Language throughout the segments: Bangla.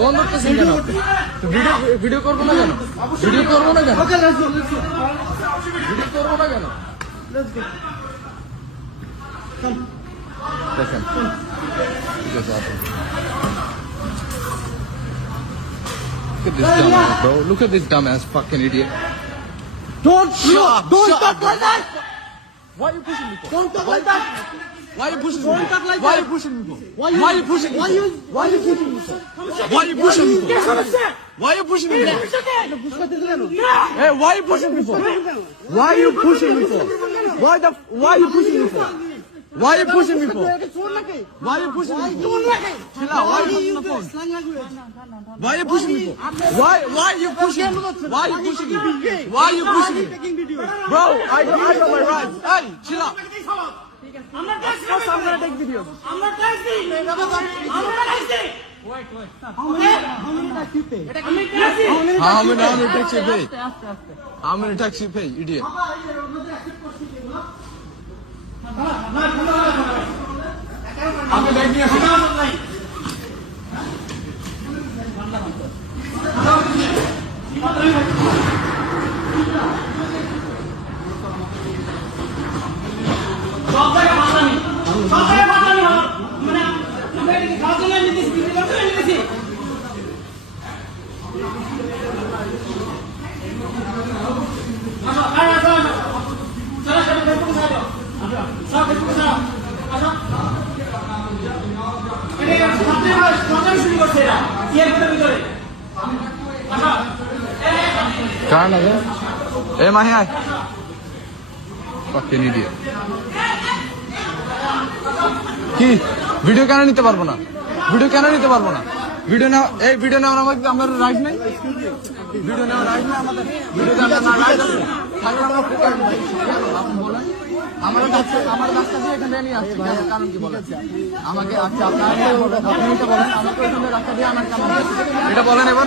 ফোন ধরতেছেন কেন? ভিডিও করবো না কেন? ভিডিও করবো না কেন? ভিডিও করবো না কেন? দেখেন ঠিক আছে আপনি Look at this dumbass, bro. Look at this dumbass fucking idiot. Don't talk like that. Why are you pushing me for? Don't talk like that. Why are you pushing me? Don't talk like Why are that. you pushing me for? Why are you pushing me? Why you pushing me? Why are you pushing me for? Why are you pushing me for? Hey, why are you pushing me for? Why are you pushing me for? Why are you pushing me for? Why are you pushing me for? Why are you pushing me for? Chill out. Why are you pushing the phone? Why are you pushing me for? Why are you pushing me? Why are you pushing me? Why are you pushing me? Bro, I know my rights. Hey, chill out. I'm gonna take videos. I'm not taxing. Wait. How many tax you pay? How many tax you pay? How many tax you pay, idiot? আপনি ব্যাগ নিয়ে আসুন। কারণ আছে এ মাহি আয় fucking idiot কি ভিডিও কেন নিতে পারবো না ভিডিও কেন নিতে পারবো না ভিডিও না এই ভিডিও নেওয়ার আমার রাইট নাই ভিডিও নেওয়ার রাইট নাই আমাদের ভিডিও নেওয়ার না রাইট আছে তাহলে আমরা আপনি বলেন আমার রাস্তা দিয়ে এখানে নিয়ে আসছি কারণ কি বলেন আমাকে আচ্ছা আপনি এটা বলেন আমাকে এখানে রাস্তা দিয়ে আমার কারণ এটা বলেন এবার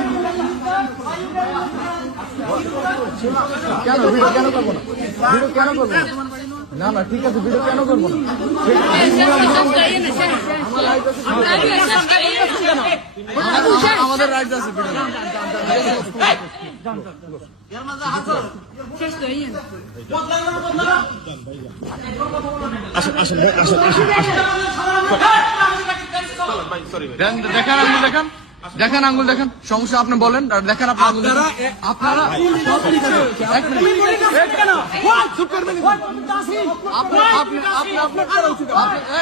কেন ভিডিও কেন করবো না ভিডিও কেন করবো না না ঠিক আছে ভিডিও কেন করবো না আমাদের রাইট আছে ভিডিও দেখেন আঙ্গুল দেখেন সমস্যা আপনি বলেন দেখেন আপনার আঙ্গুল আপনারা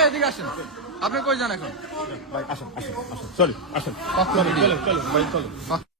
এদিকে আসেন আপনি কই যান এখন আসেন সরি আসেন চলেন ভাই চলেন